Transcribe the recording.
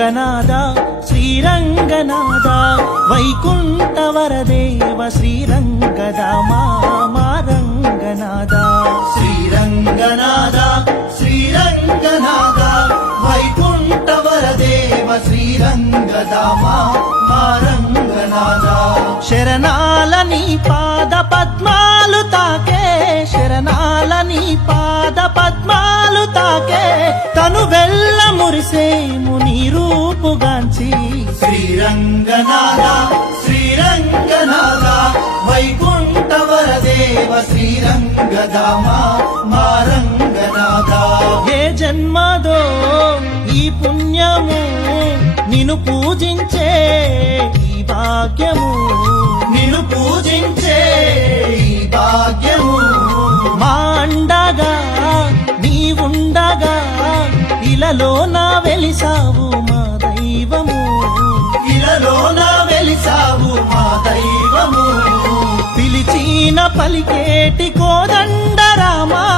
రంగనాథ శ్రీరంగనాథ వైకుంఠ వరదేవ శ్రీరంగదామా మా రంగనాథ. శ్రీరంగనాథ శ్రీరంగనాథ వైకుంఠ వరదేవ శ్రీరంగదామా మా రంగనాథ. శరణాల నీ పాద తను వెళ్ళ మురిసేము నీ రూపుగాంచి శ్రీరంగనాథ శ్రీరంగనాథ వైకుంఠ వరదేవ శ్రీరంగదామ మా రంగనాథ ఏ జన్మదో ఈ పుణ్యము నిన్ను పూజించే ఈ భాగ్యము ఇలలో నా వెలిసావు మా దైవము. ఇలలో నా వెలిసావు మా దైవము. పిలిచిన పలికేటి